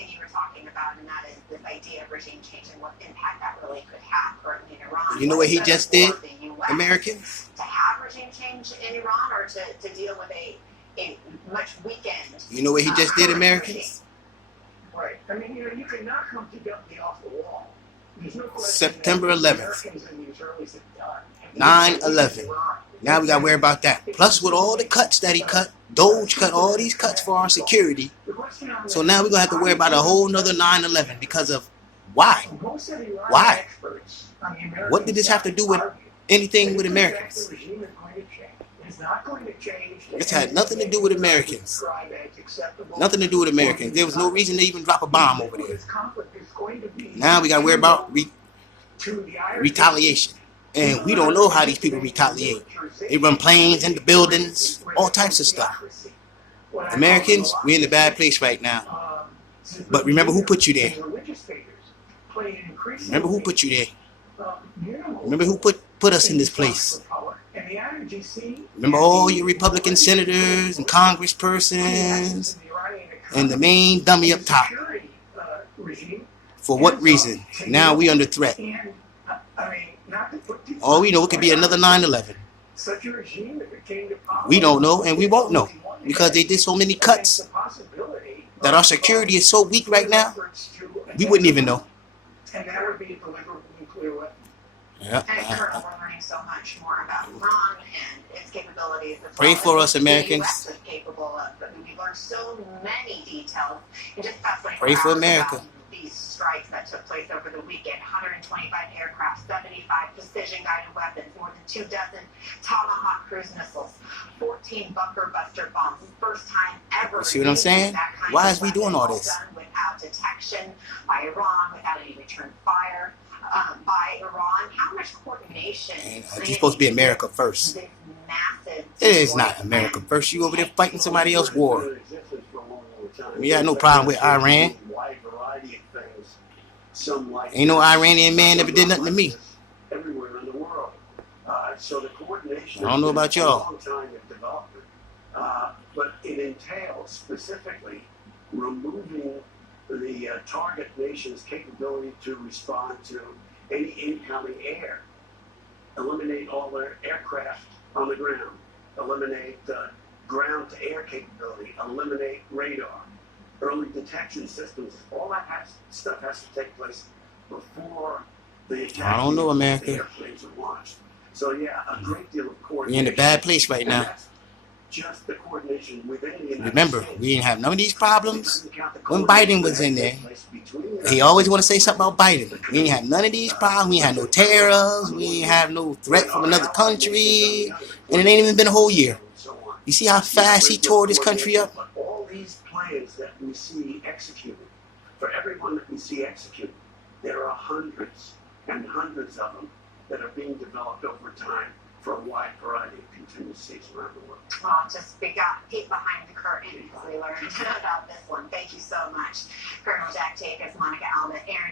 thing you were talking about, and that is this idea of regime change and what impact that really could have currently in Iran. You know what he just did, Americans? To have regime change in Iran, or to deal with a much weakened. You know what he just did, Americans? Right. I mean, you can knock Humpty Dumpty off the wall. There's no question. September 11th. 9/11. 9/11. Now we got to worry about that. Plus, with all the cuts that he cut, Doge cut all these cuts for our security. So now we're going to have to worry about a whole nother 9/11 because of why? Why? What did this have to do with anything with Americans? This had nothing to do with Americans. Nothing to do with Americans. There was no reason to even drop a bomb over there. Now we got to worry about retaliation. And we don't know how these people retaliate. They run planes into buildings, all types of stuff. Americans, we're in a bad place right now. But remember who put you there. Remember who put you there. Remember who put us in this place. Remember all your Republican senators and congresspersons and the main dummy up top. For what reason? Now we under threat. All we know, it could be another 9/11. We don't know, and we won't know, because they did so many cuts that our security is so weak right now, we wouldn't even know. And that would be a deliverable nuclear weapon. Yeah. And currently we're learning so much more about Iran and its capabilities. Pray for us, Americans. Capable of, but we learned so many details in just past 24 Pray for hours America. about these strikes that took place over the weekend. 125 aircraft, 75 precision-guided weapons, more than 24 Tomahawk cruise missiles, 14 bunker buster bombs. First time ever. You see what I'm saying? Why is we doing all this? Done without detection by Iran, without any return fire by Iran. How much coordination? And you're supposed to be America first. This massive. It is not America first. You over there fighting somebody else's war. We had no problem with Iran. Ain't no Iranian man ever did nothing to me. Everywhere in the world. So the coordination. I don't know about y'all. But it entails specifically removing the target nation's capability to respond to any incoming air. Eliminate all their aircraft on the ground. Eliminate ground-to-air capability. Eliminate radar. Early detection systems. All that stuff has to take place before the attack. I don't know, America. The airplanes are launched. So yeah, a great deal of coordination. We're in a bad place right now. Just the coordination within the United Remember, States. we didn't have none of these problems when Biden was in there. He always want to say something about Biden. We didn't have none of these problems. We ain't had no tariffs. We ain't have no threat from another country. And it ain't even been a whole year. You see how fast he tore this country up? All these plans that we see executed, for everyone that we see executed, there are hundreds and hundreds of them that are being developed over time for a wide variety of contingencies around the world. Well, just we got peek behind the curtain because we learned about this one. Thank you so much, Colonel Jack Jacobs, Monica Alba, Aaron.